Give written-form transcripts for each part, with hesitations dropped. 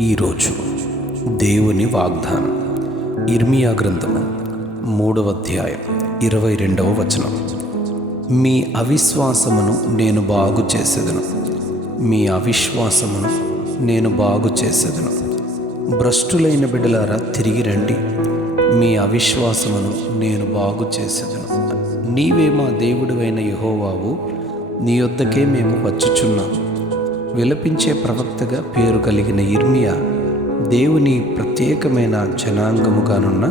ఈరోజు దేవుని వాగ్దానం ఇర్మియా గ్రంథము 3వ అధ్యాయం 22వ వచనం. మీ అవిశ్వాసమును నేను బాగు చేసేదను, మీ అవిశ్వాసమును నేను బాగు చేసేదను. భ్రష్టులైన బిడ్డలారా తిరిగి రండి, మీ అవిశ్వాసమును నేను బాగు చేసేదను. నీవే మా దేవుడివైన యెహోవావు, నీ యొద్దకే మేము వచ్చుచున్నాము. విలపించే ప్రవక్తగా పేరు కలిగిన ఇర్మియా దేవుని ప్రత్యేకమైన జనాంగముగానున్న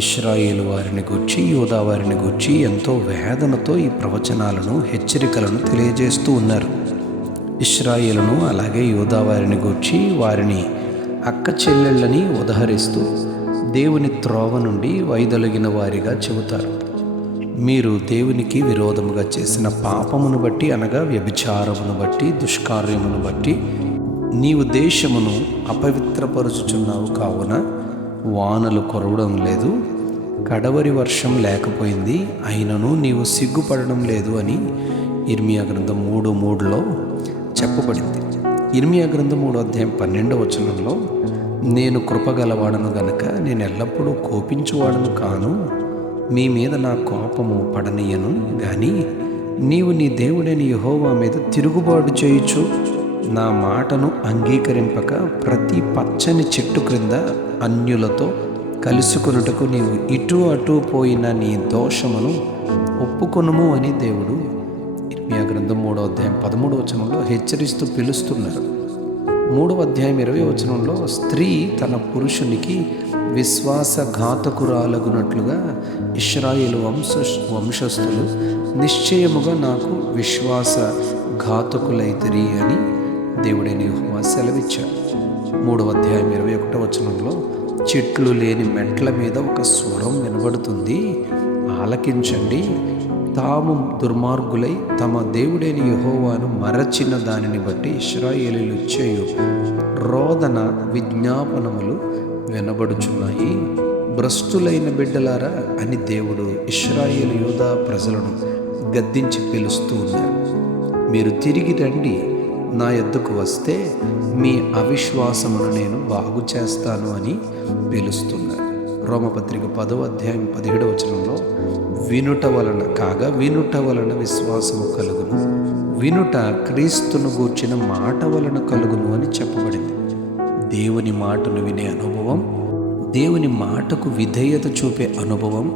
ఇశ్రాయేలు వారిని గూర్చి, యూదా వారిని గూర్చి ఎంతో వేదనతో ఈ ప్రవచనాలను, హెచ్చరికలను తెలియజేస్తూ ఉన్నారు. ఇశ్రాయేలును అలాగే యూదా వారిని గూర్చి వారిని అక్క చెల్లెళ్ళని ఉదహరిస్తూ దేవుని త్రోవ నుండి వైదొలిగిన వారిగా చెబుతారు. మీరు దేవునికి విరోధముగా చేసిన పాపమును బట్టి, అనగా వ్యభిచారమును బట్టి, దుష్కార్యమును బట్టి నీవు దేశమును అపవిత్రపరుచుచున్నావు. కావున వానలు కురవడం లేదు, కడవరి వర్షం లేకపోయింది, అయినను నీవు సిగ్గుపడడం లేదు అని ఇర్మియా గ్రంథం 3:3లో చెప్పబడింది. ఇర్మియా గ్రంథం 3వ అధ్యాయం 12వ వచనంలో, నేను కృపగలవాడను గనక నేను ఎల్లప్పుడూ కోపించువాడను కాను, మీ మీద నా కోపము పడనీయను గాని నీవు నీ దేవుడైన యెహోవా మీద తిరుగుబాటు చేయుచు నా మాటను అంగీకరింపక ప్రతి పచ్చని చెట్టు క్రింద అన్యులతో కలుసుకొనుటకు నీవు ఇటు అటు పోయిన నీ దోషమును ఒప్పుకొనుము అని దేవుడు ఇర్మియా గ్రంథం 3వ అధ్యాయం 13వ వచనంలో హెచ్చరిస్తూ పిలుస్తున్నారు. 3వ అధ్యాయం 20వ వచనంలో, స్త్రీ తన పురుషునికి విశ్వాసఘాతకురాలగునట్లుగా ఇశ్రాయేలు వంశస్థులు నిశ్చయముగా నాకు విశ్వాసఘాతకులైతిరి అని దేవుడైన యెహోవా సెలవిచ్చాడు. 3వ అధ్యాయం 21వ వచనంలో, చెట్లు లేని మెట్ల మీద ఒక స్వరం వినబడుతుంది, ఆలకించండి. తాము దుర్మార్గులై తమ దేవుడైన యెహోవాను మరచిన దానిని బట్టి ఇశ్రాయేలీయులు చేయు రోదన విజ్ఞాపనములు వినబడుచున్నాయి. భ్రష్టులైన బిడ్డలారా అని దేవుడు ఇశ్రాయేలు యూదా ప్రజలను గద్దించి పిలుస్తూ ఉన్నారు. మీరు తిరిగి రండి, నా యొద్దకు వస్తే మీ అవిశ్వాసమును నేను బాగు చేస్తాను అని పిలుస్తున్నారు. రోమపత్రిక 10వ అధ్యాయం 17వ వచనంలో, వినుట వలన కాగా వినుట వలన విశ్వాసము కలుగును, వినుట క్రీస్తును గూర్చిన మాట వలన కలుగును అని చెప్పబడింది. దేవుని మాటను వినే అనుభవం, దేవుని మాటకు విధేయత చూపే అనుభవం,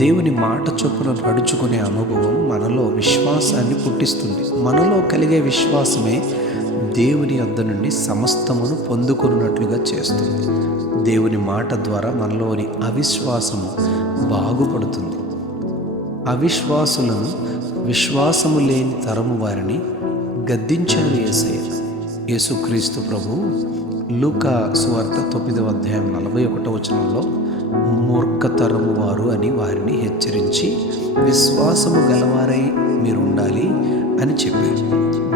దేవుని మాట చొప్పున నడుచుకునే అనుభవం మనలో విశ్వాసాన్ని పుట్టిస్తుంది. మనలో కలిగే విశ్వాసమే దేవుని యొద్ద నుండి సమస్తమును పొందుకున్నట్లుగా చేస్తుంది. దేవుని మాట ద్వారా మనలోని అవిశ్వాసము బాగుపడుతుంది. అవిశ్వాసులను, విశ్వాసము లేని తరము వారిని గద్దించారు యేసయ్య. యేసుక్రీస్తు ప్రభు లూకా సువార్త 9వ అధ్యాయం 41వ వచనంలో, మూర్ఖతరము వారు అని వారిని హెచ్చరించి విశ్వాసము గలవారై మీరు ఉండాలి అని చెప్పారు.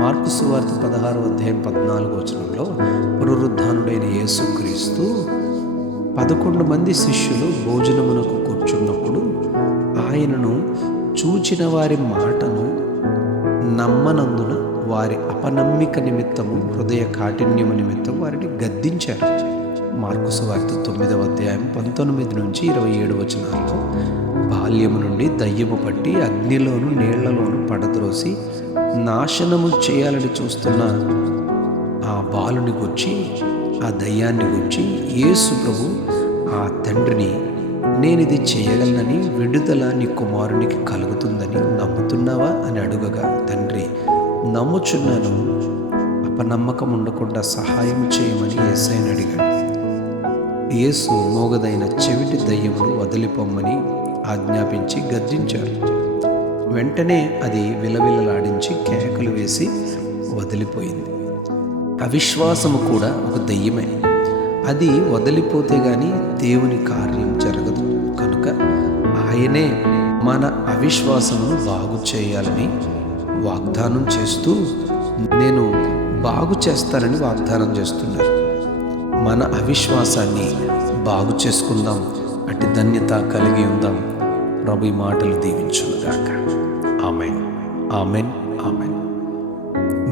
మార్కు సువార్త 16వ అధ్యాయం 14వ వచనంలో, పునరుద్ధానుడైన యేసుక్రీస్తు 11 మంది శిష్యులు భోజనమునకు కూర్చున్నప్పుడు ఆయనను చూచిన వారి మాటను నమ్మనందున వారి అపనమ్మిక నిమిత్తము, హృదయ కాఠిన్యము నిమిత్తం వారిని గద్దించారు. మార్కు సువార్త 9వ అధ్యాయం 19 నుంచి 27 వచనాల్లో, బాల్యము నుండి దయ్యము పట్టి అగ్నిలోను నీళ్లలోను పడద్రోసి నాశనము చేయాలని చూస్తున్న ఆ బాలుని గురించి, ఆ దయ్యాన్ని గురించి యేసు ప్రభు ఆ తండ్రిని, నేనిది చేయగలనని, విడుదల నీ కుమారునికి కలుగుతుందని నమ్ముతున్నావా అని అడుగగా, తండ్రి నమ్ముచున్నాను, అపనమ్మకం ఉండకుండా సహాయం చేయమని యేసయ్యను అడిగాడు. యేసు మోగదైన చెవిటి దయ్యమును వదిలిపోమ్మని ఆజ్ఞాపించి గద్దించారు. వెంటనే అది విలవిలలాడించి కేకలు వేసి వదిలిపోయింది. అవిశ్వాసము కూడా ఒక దయ్యమే. అది వదిలిపోతే గాని దేవుని కార్యం జరగదు. కనుక ఆయనే మన అవిశ్వాసమును బాగు చేయాలని వాగ్దానం చేస్తూ, నేను బాగు చేస్తానని వాగ్దానం చేస్తున్నారు. మన అవిశ్వాసాన్ని బాగు చేసుకుందాం, అట్టి ధన్యత కలిగి ఉందాం. ప్రభు ఈ మాటలు దీవించునుగాక. ఆమేన్, ఆమేన్, ఆమేన్.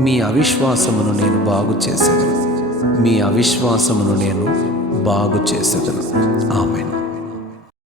మీ అవిశ్వాసమును నేను బాగు చేసేదను, మీ అవిశ్వాసమును నేను బాగు చేసేదను.